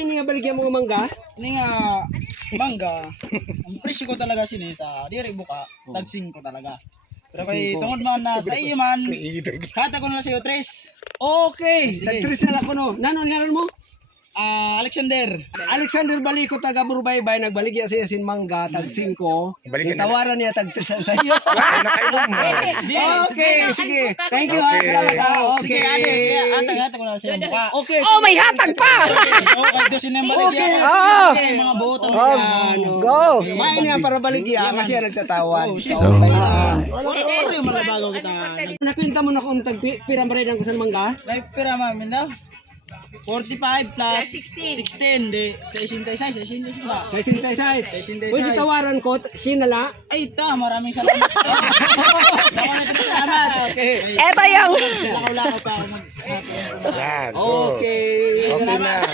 ini nga baligyan mga mangga? Ini nga mangga. Ang presyo ko talaga sini sa diri buka, tag 5 talaga. Pero kay tungod man na sa iyo man, hata ko na sa iyo 3. Okay, Sige. tag-3 na ako no. Nanon ngalan mo? Alexander. Alexander Baliko taga Burbaybay nagbaligya siya sin mangga tag 5. Tawaran niya tag 3 sa iyo. Okay, sige. Thank you ha. Salamat ha. Sige, Okay. hata ko na sa iyo buka. Okay. Oh, may hatag pa! Okay, dosin na baligya. Oh. Okay, mga buhot. Go! May niya para baligya kasi nagtatawan. Ano yung malabago kita? Nakwenta mo na kung tag pirang baredan ko sa mangga? Live pera mamin daw. 45 plus 16 de 66 ba? 66. Pwede tawaran ko, sinala. Ay ta, maraming salamat. Salamat. Okay. Eto yung... Lakaw-lakaw pa ako mag Okay. Salamat.